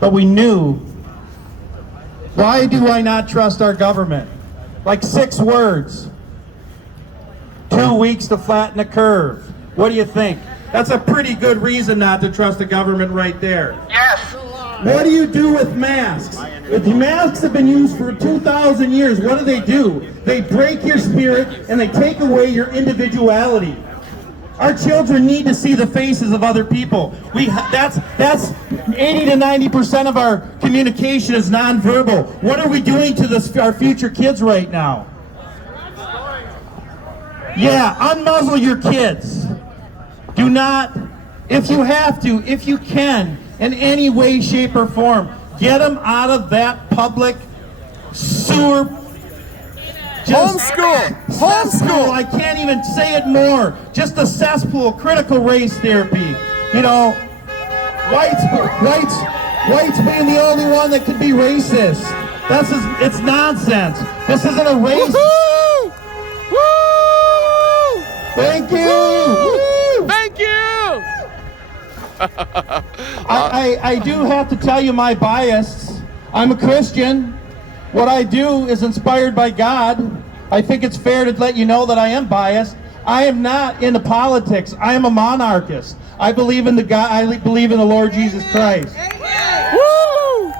but we knew. Why do I not trust our government? Like 6 words. 2 weeks to flatten the curve. What do you think? That's a pretty good reason not to trust the government right there. Yes. What do you do with masks? If the masks have been used for 2,000 years, what do? They break your spirit and they take away your individuality. Our children need to see the faces of other people. That's 80 to 90% of our communication is nonverbal. What are we doing to our future kids right now? Yeah, unmuzzle your kids. Do not, if you have to, if you can, in any way, shape, or form, get them out of that public sewer. Homeschool. I can't even say it more. Just a cesspool, critical race therapy. You know, whites being the only one that could be racist. It's nonsense. This isn't a race. Woo! Woo! Thank you. Woo! Thank you. I do have to tell you my bias. I'm a Christian. What I do is inspired by God. I think it's fair to let you know that I am biased. I am not into politics. I am a monarchist. I believe in I believe in the Lord Jesus Christ. Woo!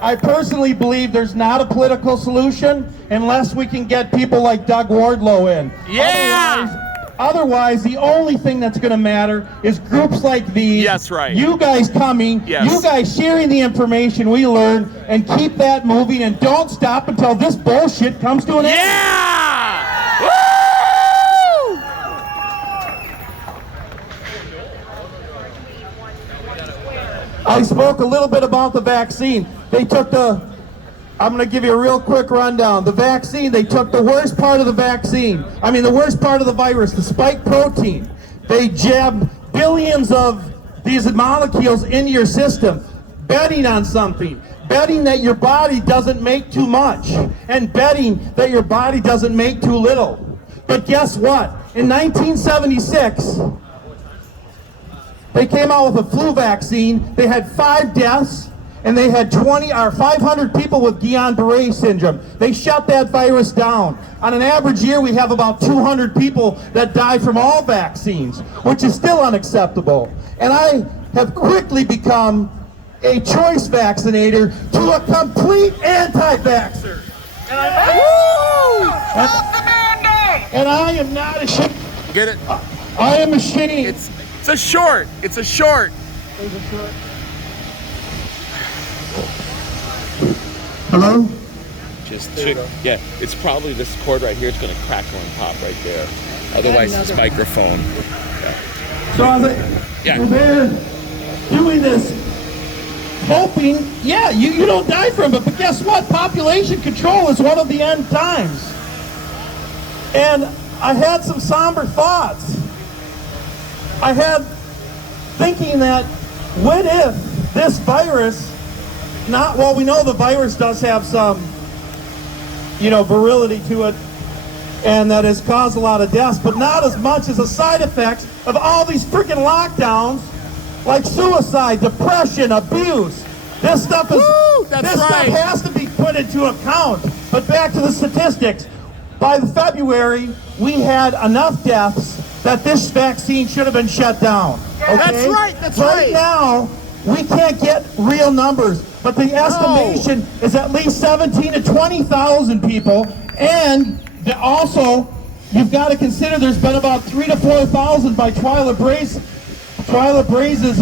I personally believe there's not a political solution unless we can get people like Doug Wardlow in. Yeah! Otherwise, the only thing that's going to matter is groups like these. Yes, right. You guys coming, yes. You guys sharing the information we learn, and keep that moving, and don't stop until this bullshit comes to an end. Yeah! Woo! I spoke a little bit about the vaccine. I'm going to give you a real quick rundown. The vaccine, they took the worst part of the vaccine. The worst part of the virus, the spike protein. They jabbed billions of these molecules into your system, betting on something. Betting that your body doesn't make too much, and betting that your body doesn't make too little. But guess what? In 1976, they came out with a flu vaccine. They had 5 deaths. And they had 500 people with Guillain-Barré syndrome. They shut that virus down. On an average year, we have about 200 people that die from all vaccines, which is still unacceptable. And I have quickly become a choice vaccinator to a complete anti-vaxxer. And I am not ashamed. Get it? I am ashamed. It's a short. It's a short. Hello? Yeah, it's probably this cord right here. It's going to crackle and pop right there. Otherwise, it's microphone. Yeah. So they're doing this, hoping, you don't die from it, but guess what? Population control is one of the end times. And I had some somber thoughts. I had thinking that, what if this virus, we know the virus does have some, virility to it, and that has caused a lot of deaths, but not as much as the side effects of all these freaking lockdowns, like suicide, depression, abuse. This stuff has to be put into account. But back to the statistics. By February, we had enough deaths that this vaccine should have been shut down. Okay? That's right. Right now, we can't get real numbers, but the estimation is at least 17 to 20,000 people, and also you've got to consider there's been about 3,000 to 4,000 by Twyla Braze's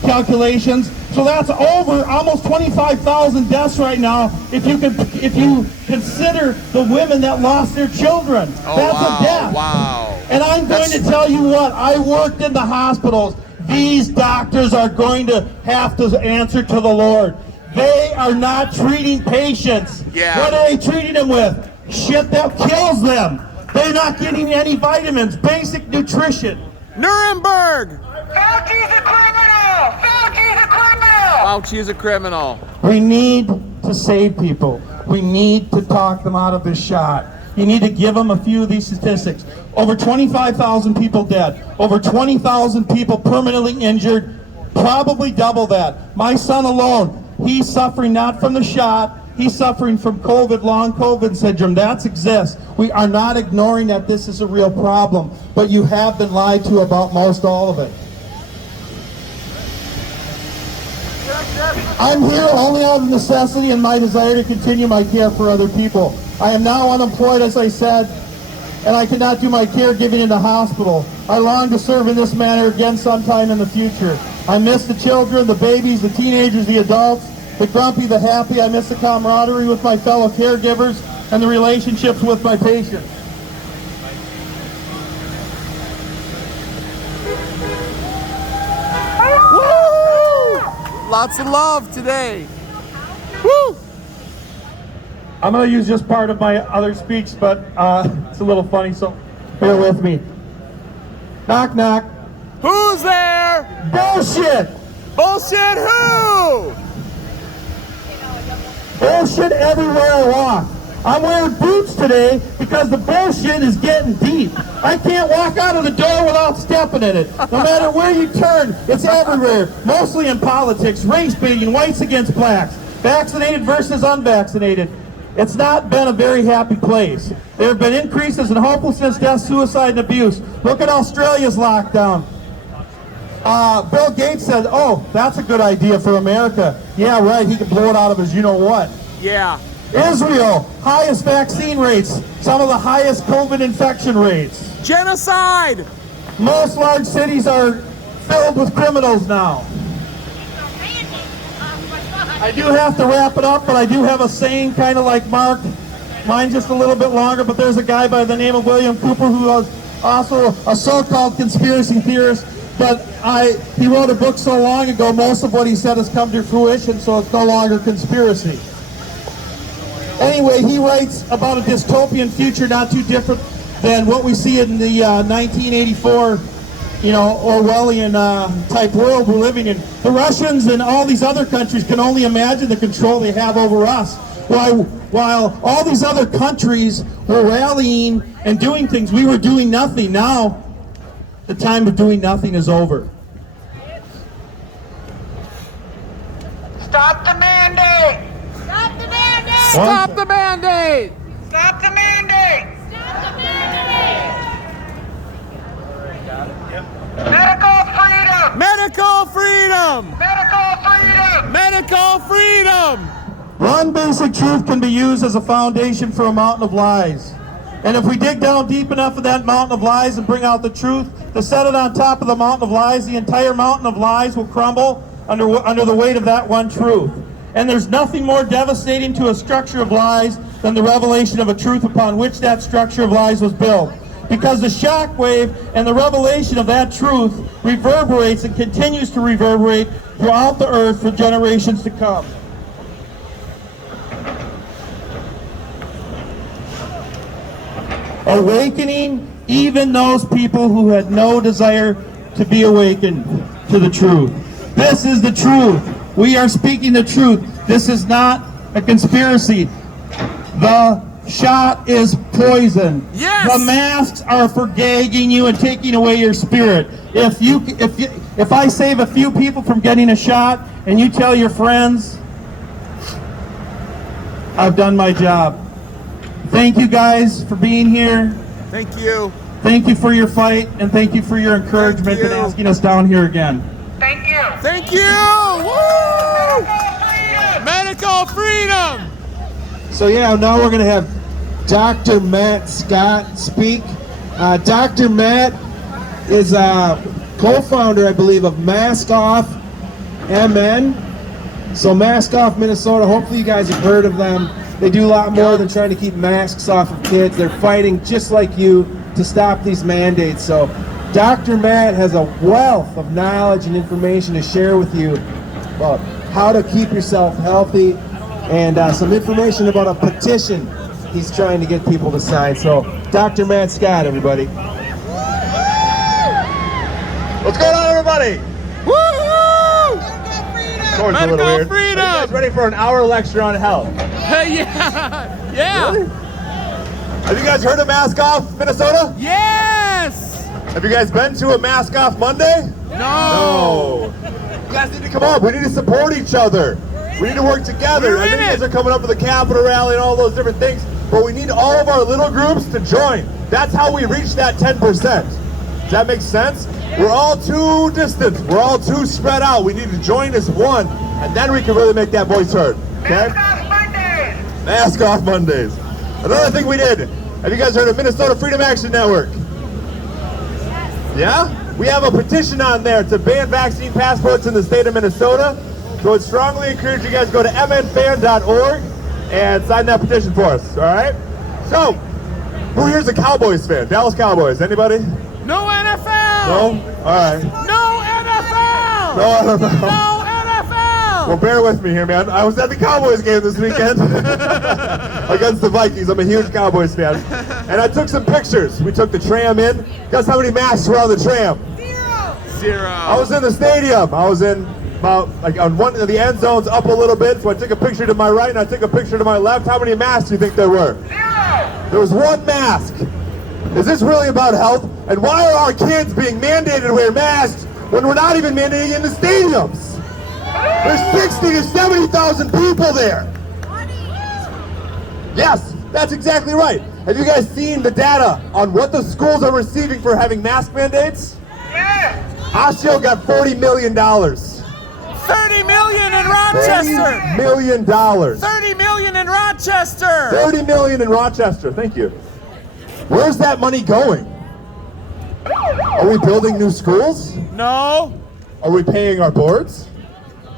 calculations, so that's over almost 25,000 deaths right now. If you consider the women that lost their children, a death. Wow! And I'm going to tell you what, I worked in the hospitals. These doctors are going to have to answer to the Lord. They are not treating patients. Yeah. What are they treating them with? Shit that kills them. They're not getting any vitamins, basic nutrition. Nuremberg! Fauci's a criminal! Fauci's a criminal! Fauci is a criminal. We need to save people. We need to talk them out of this shot. You need to give them a few of these statistics. Over 25,000 people dead. Over 20,000 people permanently injured. Probably double that. My son alone, he's suffering not from the shot, he's suffering from COVID, long COVID syndrome. That exists. We are not ignoring that this is a real problem, but you have been lied to about most all of it. I'm here only out of necessity and my desire to continue my care for other people. I am now unemployed, as I said, and I cannot do my caregiving in the hospital. I long to serve in this manner again sometime in the future. I miss the children, the babies, the teenagers, the adults, the grumpy, the happy. I miss the camaraderie with my fellow caregivers and the relationships with my patients. Woo! Lots of love today. Woo! I'm going to use just part of my other speech, but it's a little funny, so bear with me. Knock, knock. Who's there? Bullshit! Bullshit who? Bullshit everywhere I walk. I'm wearing boots today because the bullshit is getting deep. I can't walk out of the door without stepping in it. No matter where you turn, it's everywhere. Mostly in politics, race baiting, whites against blacks, vaccinated versus unvaccinated. It's not been a very happy place. There have been increases in hopelessness, death, suicide, and abuse. Look at Australia's lockdown. Bill Gates said, oh, that's a good idea for America. Yeah, right, he can blow it out of his you-know-what. Yeah. Israel, highest vaccine rates, some of the highest COVID infection rates. Genocide! Most large cities are filled with criminals now. I do have to wrap it up, but I do have a saying kind of like Mark. Mine's just a little bit longer, but there's a guy by the name of William Cooper who was also a so-called conspiracy theorist, but he wrote a book so long ago, most of what he said has come to fruition, so it's no longer conspiracy. Anyway, he writes about a dystopian future not too different than what we see in the 1984 Orwellian type world we're living in. The Russians and all these other countries can only imagine the control they have over us. While all these other countries were rallying and doing things, we were doing nothing. Now, the time of doing nothing is over. Stop the mandate! Stop the mandate! Stop the mandate! Stop the mandate! Stop the mandate! Medical freedom! Medical freedom! Medical freedom! Medical freedom! One basic truth can be used as a foundation for a mountain of lies. And if we dig down deep enough in that mountain of lies and bring out the truth, to set it on top of the mountain of lies, the entire mountain of lies will crumble under the weight of that one truth. And there's nothing more devastating to a structure of lies than the revelation of a truth upon which that structure of lies was built. Because the shock wave and the revelation of that truth reverberates and continues to reverberate throughout the earth for generations to come. Awakening even those people who had no desire to be awakened to the truth. This is the truth. We are speaking the truth. This is not a conspiracy. The shot is poison. Yes! The masks are for gagging you and taking away your spirit. If I save a few people from getting a shot and you tell your friends, I've done my job. Thank you guys for being here. Thank you. Thank you for your fight, and thank you for your encouragement Thank and you. asking us down here again. Thank you! Thank you! Woo! Medical freedom! Medical freedom! So yeah, now we're going to have Dr. Matt Scott speak. Dr. Matt is a co-founder, I believe, of Mask Off MN. So Mask Off Minnesota, hopefully you guys have heard of them. They do a lot more than trying to keep masks off of kids. They're fighting just like you to stop these mandates. So Dr. Matt has a wealth of knowledge and information to share with you about how to keep yourself healthy and some information about a petition he's trying to get people to sign. So Dr. Matt Scott, everybody. What's going on, everybody? Woo! Sorry, it's a little Medical weird. freedom! Are you guys ready for an hour lecture on health? Hey, yeah! Yeah! Really? Have you guys heard of Mask Off Minnesota? Yes! Have you guys been to a Mask Off Monday? No! You guys need to come up. We need to support each other. We need to work together. I know you guys are coming up to the Capitol rally and all those different things, but we need all of our little groups to join. That's how we reach that 10%. Does that make sense? We're all too distant. We're all too spread out. We need to join as one, and then we can really make that voice heard. Okay? Mask off Mondays. Mask off Mondays. Another thing we did. Have you guys heard of Minnesota Freedom Action Network? Yeah? We have a petition on there to ban vaccine passports in the state of Minnesota. So I'd strongly encourage you guys to go to mnfan.org and sign that petition for us, all right? So, who here's a Cowboys fan? Dallas Cowboys, anybody? No NFL. No? All right. No NFL. No NFL. No NFL. Well, bear with me here, man. I was at the Cowboys game this weekend against the Vikings. I'm a huge Cowboys fan. And I took some pictures. We took the tram in. Guess how many masks were on the tram? Zero. I was in the stadium. I was in about like on one of the end zones up a little bit. So I took a picture to my right and I took a picture to my left. How many masks do you think there were? There was one mask. Is this really about health? And why are our kids being mandated to wear masks when we're not even mandating in the stadiums? There's 60 to 70,000 people there. Yes, that's exactly right. Have you guys seen the data on what the schools are receiving for having mask mandates? Yeah. Osseo got $40 million. 30 million in Rochester. $30 million. 30 million in Rochester. 30 million in Rochester, thank you. Where's that money going? Are we building new schools? No. Are we paying our boards?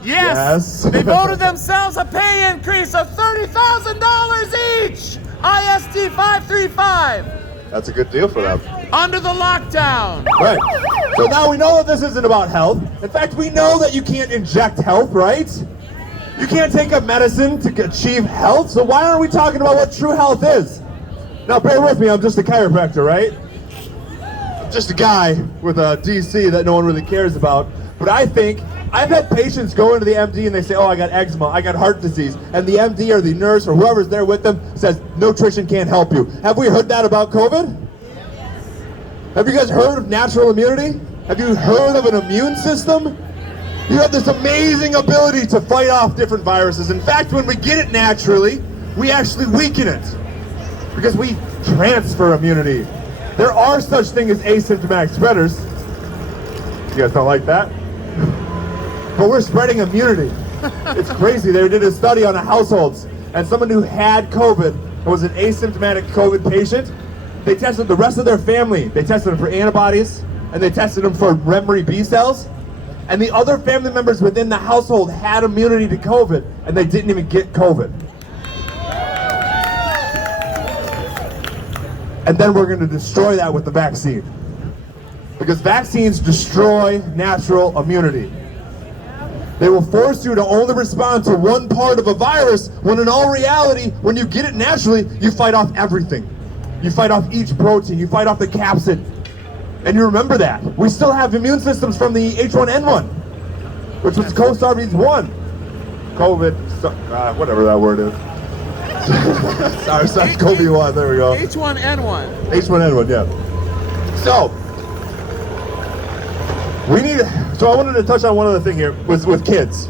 Yes. Yes. They voted themselves a pay increase of $30,000 each. ISD 535. That's a good deal for them. Under the lockdown. Right. So now we know that this isn't about health. In fact, we know that you can't inject health, right? You can't take a medicine to achieve health. So why aren't we talking about what true health is? Now, bear with me. I'm just a chiropractor, right? I'm just a guy with a DC that no one really cares about. But I think I've had patients go into the MD and they say, oh, I got eczema, I got heart disease. And the MD or the nurse or whoever's there with them says, nutrition can't help you. Have we heard that about COVID? Have you guys heard of natural immunity? Have you heard of an immune system? You have this amazing ability to fight off different viruses. In fact, when we get it naturally, we actually weaken it because we transfer immunity. There are such things as asymptomatic spreaders. You guys don't like that? But we're spreading immunity. It's crazy. They did a study on households, and someone who had COVID and was an asymptomatic COVID patient, they tested the rest of their family. They tested them for antibodies, and they tested them for memory B cells. And the other family members within the household had immunity to COVID, and they didn't even get COVID. And then we're going to destroy that with the vaccine. Because vaccines destroy natural immunity. They will force you to only respond to one part of a virus, when in all reality, when you get it naturally, you fight off everything. You fight off each protein, you fight off the capsid. And you remember that. We still have immune systems from the H1N1, which was SARS-CoV-1. COVID, whatever that word is. Sorry, SARS-CoV-1, there we go. H1N1. H1N1, yeah. So I wanted to touch on one other thing here with kids.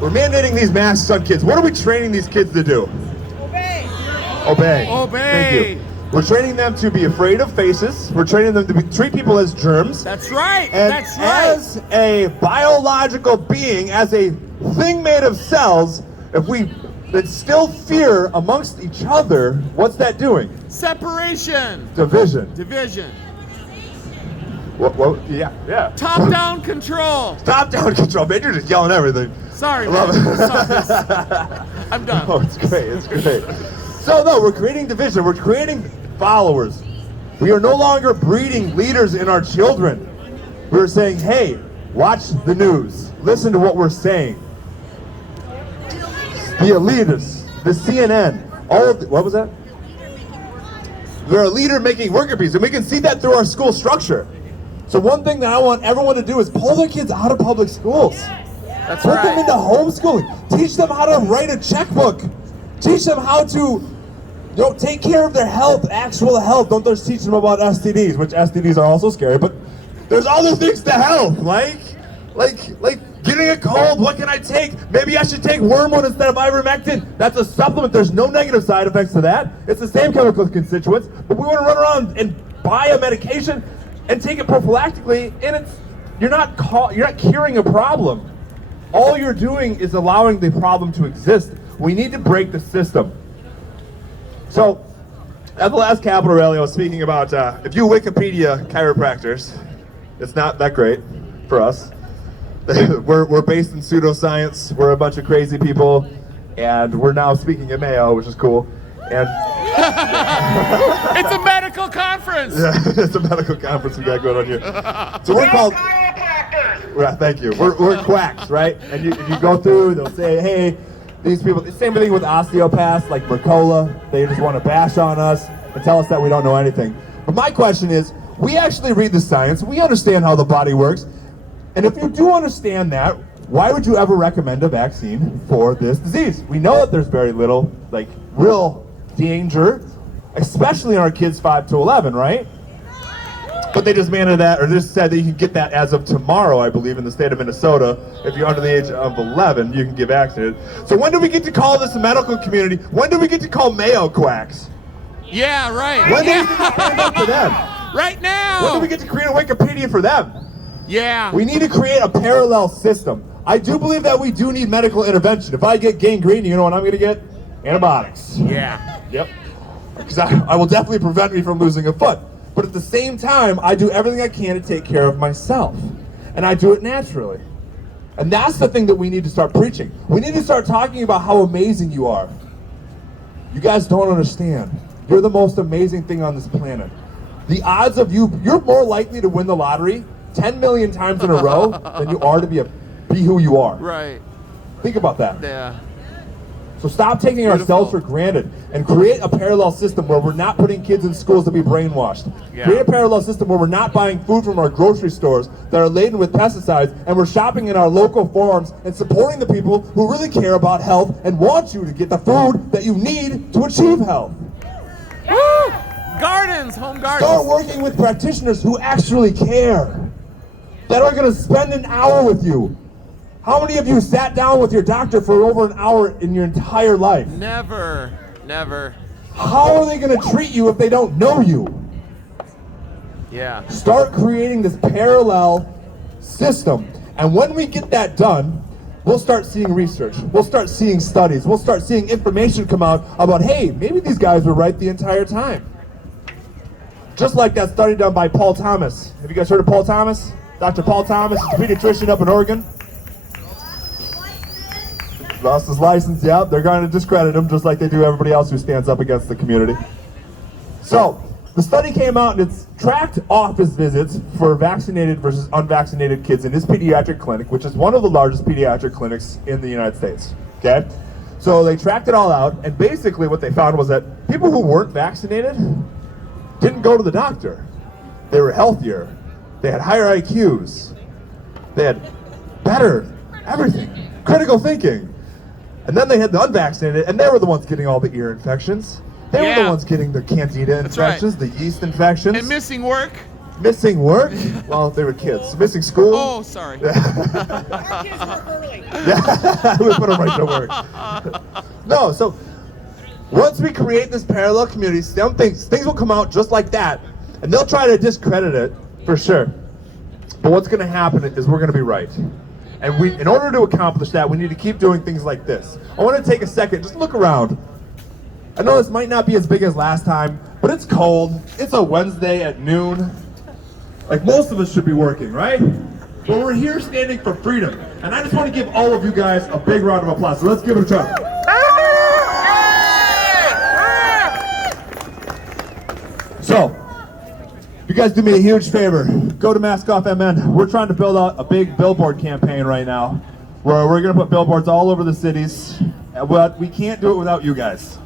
We're mandating these masks on kids. What are we training these kids to do? Obey. Obey. Obey. Thank you. We're training them to be afraid of faces. We're training them to treat people as germs. That's right. And That's right. as a biological being, as a thing made of cells, if we instill fear amongst each other, what's that doing? Separation. Division. Division. What? Yeah. Top-down control. Top-down control. Man, you're just yelling everything. Sorry, I love man. it. Sorry. I'm done. Oh, it's great. It's great. So, no, we're creating division. We're creating followers. We are no longer breeding leaders in our children. We're saying, hey, watch the news. Listen to what we're saying. The elitists, the CNN, all of the, what was that? We're a leader making worker bees, and we can see that through our school structure. So one thing that I want everyone to do is pull their kids out of public schools. That's Put right. them into homeschooling. Teach them how to write a checkbook. Teach them how to take care of their health, actual health. Don't just teach them about STDs, which STDs are also scary, but there's other things to health, like Getting a cold, what can I take? Maybe I should take wormwood instead of ivermectin. That's a supplement. There's no negative side effects to that. It's the same chemical constituents, but we want to run around and buy a medication and take it prophylactically, and you're not curing a problem. All you're doing is allowing the problem to exist. We need to break the system. So, at the last Capitol rally, I was speaking about if you Wikipedia chiropractors, it's not that great for us. We're based in pseudoscience. We're a bunch of crazy people, and we're now speaking at Mayo, which is cool. And It's a medical conference. yeah, it's a medical conference we got going on here. So we're called. Chiropractors! Right, thank you. We're quacks, right? And if you go through, they'll say, hey, these people. The same thing with osteopaths like Mercola. They just want to bash on us and tell us that we don't know anything. But my question is, we actually read the science. We understand how the body works. And if you do understand that, why would you ever recommend a vaccine for this disease? We know that there's very little, like, real danger, especially in our kids 5 to 11, right? But they just mandated that, or just said that you can get that as of tomorrow, I believe, in the state of Minnesota. If you're under the age of 11, you can get vaccinated. So when do we get to call this a medical community? When do we get to call Mayo quacks? Yeah, right. When do we get to stand up to them? Right now. When do we get to create a Wikipedia for them? Yeah. We need to create a parallel system. I do believe that we do need medical intervention. If I get gangrene, you know what I'm going to get? Antibiotics. Yeah. Yep. Because I will definitely prevent me from losing a foot. But at the same time, I do everything I can to take care of myself. And I do it naturally. And that's the thing that we need to start preaching. We need to start talking about how amazing you are. You guys don't understand. You're the most amazing thing on this planet. The odds of you're more likely to win the lottery 10 million times in a row than you are to be who you are. Right. Think about that. Yeah. So stop taking ourselves for granted and create a parallel system where we're not putting kids in schools to be brainwashed. Yeah. Create a parallel system where we're not buying food from our grocery stores that are laden with pesticides, and we're shopping in our local farms and supporting the people who really care about health and want you to get the food that you need to achieve health. Woo! Gardens, home gardens. Start working with practitioners who actually care, that are going to spend an hour with you. How many of you sat down with your doctor for over an hour in your entire life? Never. Never. How are they going to treat you if they don't know you? Yeah. Start creating this parallel system. And when we get that done, we'll start seeing research. We'll start seeing studies. We'll start seeing information come out about, hey, maybe these guys were right the entire time. Just like that study done by Paul Thomas. Have you guys heard of Paul Thomas? Dr. Paul Thomas, a pediatrician up in Oregon. Lost his license, yeah. They're going to discredit him just like they do everybody else who stands up against the community. So, the study came out and it's tracked office visits for vaccinated versus unvaccinated kids in his pediatric clinic, which is one of the largest pediatric clinics in the United States, okay? So they tracked it all out, and basically what they found was that people who weren't vaccinated didn't go to the doctor. They were healthier. They had higher IQs. They had better everything. Critical thinking. And then they had the unvaccinated, and they were the ones getting all the ear infections. They were the ones getting the candida infections, the yeast infections. And missing work. Missing work? Well, they were kids. Missing school? Oh, sorry. Our kids work early. Yeah, we put them right to work. No, so once we create this parallel community, some things will come out just like that, and they'll try to discredit it for sure. But what's going to happen is we're going to be right. And in order to accomplish that, we need to keep doing things like this. I want to take a second, just look around. I know this might not be as big as last time, but it's cold. It's a Wednesday at noon. Like most of us should be working, right? But we're here standing for freedom. And I just want to give all of you guys a big round of applause. So let's give it a try. So, you guys do me a huge favor. Go to Mask Off MN. We're trying to build out a big billboard campaign right now, where we're going to put billboards all over the cities, but we can't do it without you guys.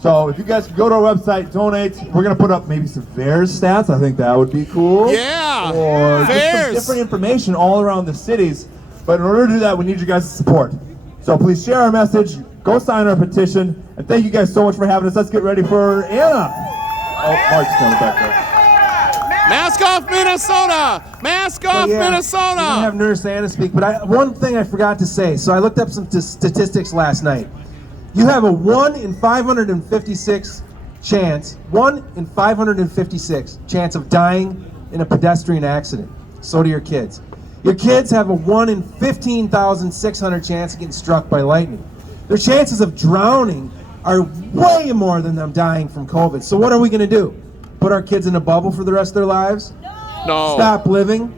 So if you guys could go to our website, donate. We're going to put up maybe some VAERS stats. I think that would be cool. Yeah. Or just some VAERS. different information all around the cities. But in order to do that, we need you guys' support. So please share our message, go sign our petition, and thank you guys so much for having us. Let's get ready for Anna. Oh, Mark's coming back there. Mask off, Minnesota! Mask off, Yeah, Minnesota! We're gonna have Nurse Anna speak, but one thing I forgot to say. So I looked up some statistics last night. You have a 1 in 556 chance, 1 in 556 chance of dying in a pedestrian accident. So do your kids. Your kids have a 1 in 15,600 chance of getting struck by lightning. Their chances of drowning are way more than them dying from COVID. So what are we gonna do? Put our kids in a bubble for the rest of their lives? No. Stop living?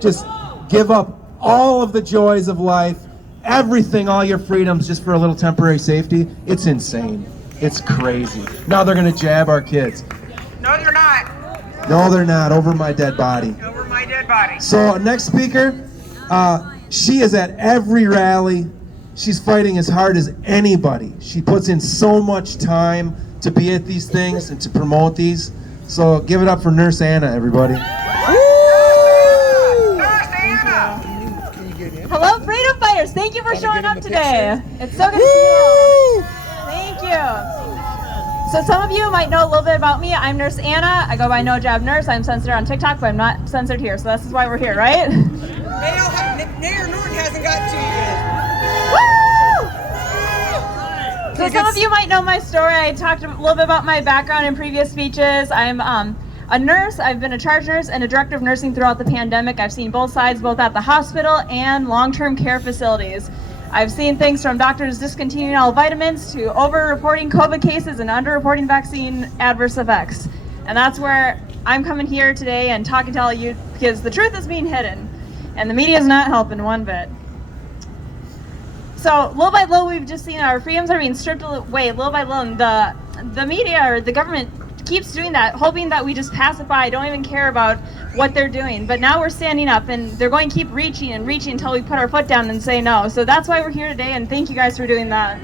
Just give up all of the joys of life, everything, all your freedoms just for a little temporary safety? It's insane. It's crazy. Now they're gonna jab our kids. No, you're not. No, they're not. Over my dead body. Over my dead body. So next speaker, she is at every rally. She's fighting as hard as anybody. She puts in so much time to be at these things and to promote these. So give it up for Nurse Anna, everybody. Nurse Anna. Hello, freedom fighters. Thank you for showing up today. It's so good to see you all. Thank you. So some of you might know a little bit about me. I'm Nurse Anna. I go by No Jab Nurse. I'm censored on TikTok, but I'm not censored here. So this is why we're here, right? Mayor Norton hasn't got to you yet. So some of you might know my story. I talked a little bit about my background in previous speeches. I'm a nurse. I've been a charge nurse and a director of nursing throughout the pandemic. I've seen both sides, both at the hospital and long-term care facilities. I've seen things from doctors discontinuing all vitamins to over-reporting COVID cases and under-reporting vaccine adverse effects. And that's where I'm coming here today and talking to all you, because the truth is being hidden and the media is not helping one bit. So little by little, we've just seen our freedoms are being stripped away little by little, and the media or the government keeps doing that, hoping that we just pacify, don't even care about what they're doing. But now we're standing up, and they're going to keep reaching and reaching until we put our foot down and say no. So that's why we're here today, and thank you guys for doing that.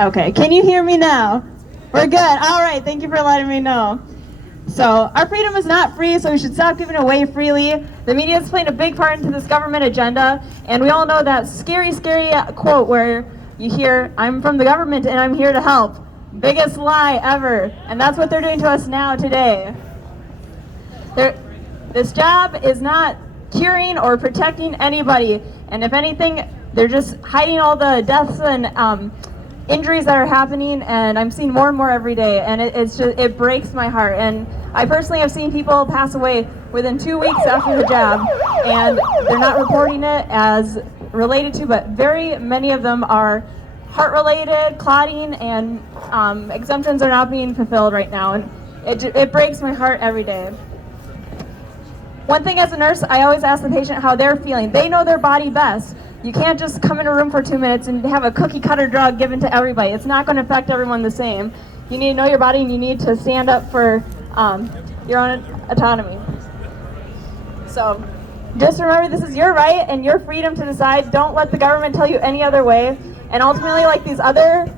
Okay, can you hear me now? We're good. All right, thank you for letting me know. So our freedom is not free, so we should stop giving it away freely. The media is playing a big part into this government agenda, and we all know that scary, scary quote where you hear, "I'm from the government and I'm here to help." Biggest lie ever, and that's what they're doing to us now today. This job is not curing or protecting anybody, and if anything, they're just hiding all the deaths and injuries that are happening, and I'm seeing more and more every day, and it breaks my heart. And I personally have seen people pass away within 2 weeks after the jab, and they're not reporting it as related to, but very many of them are heart-related, clotting, and exemptions are not being fulfilled right now, and it breaks my heart every day. One thing as a nurse, I always ask the patient how they're feeling. They know their body best. You can't just come in a room for 2 minutes and have a cookie cutter drug given to everybody. It's not going to affect everyone the same. You need to know your body, and you need to stand up for your own autonomy. So just remember, this is your right and your freedom to decide. Don't let the government tell you any other way. And ultimately, like these other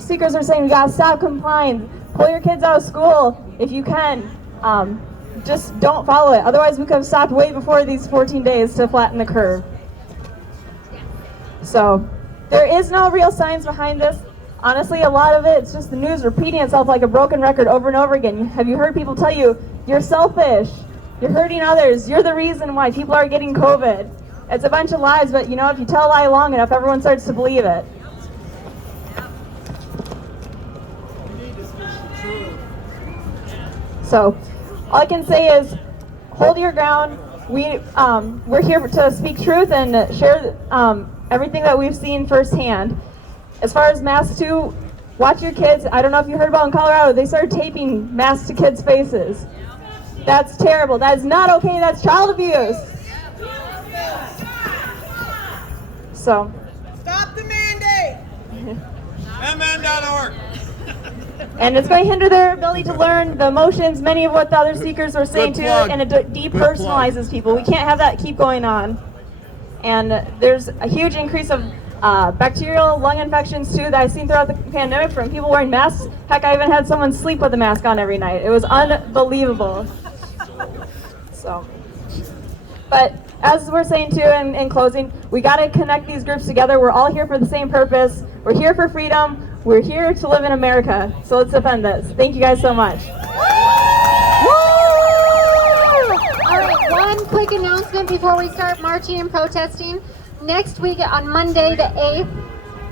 speakers are saying, we got to stop complying. Pull your kids out of school if you can. Just don't follow it. Otherwise, we could have stopped way before these 14 days to flatten the curve. So there is no real science behind this. Honestly, a lot of it, it's just the news repeating itself like a broken record over and over again. Have you heard people tell you, you're selfish, you're hurting others, you're the reason why people are getting COVID? It's a bunch of lies, but you know, if you tell a lie long enough, everyone starts to believe it. So all I can say is, hold your ground. We're here to speak truth and share everything that we've seen firsthand. As far as masks too, watch your kids. I don't know if you heard about in Colorado, they started taping masks to kids' faces. That's terrible. That is not okay. That's child abuse. So. Stop the mandate. MN.org. And it's going to hinder their ability to learn the emotions, many of what the other speakers were saying too, and it depersonalizes people. We can't have that keep going on. And there's a huge increase of bacterial lung infections too that I've seen throughout the pandemic from people wearing masks. Heck, I even had someone sleep with a mask on every night. It was unbelievable. So, but as we're saying too in closing, we got to connect these groups together. We're all here for the same purpose. We're here for freedom. We're here to live in America, so let's defend this. Thank you guys so much. All right, one quick announcement before we start marching and protesting. Next week on Monday the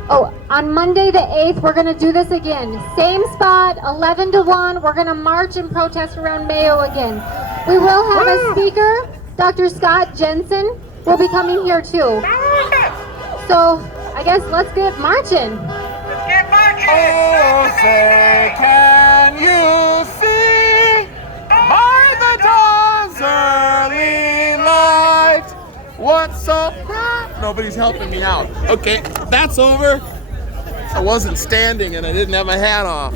8th, we're going to do this again. Same spot, 11 to 1. We're going to march and protest around Mayo again. We will have a speaker. Dr. Scott Jensen will be coming here too. So I guess let's get marching. Get marching! Oh, say, can you see by the dawn's early light what's so bright? Nobody's helping me out. Okay, that's over. I wasn't standing and I didn't have my hat on.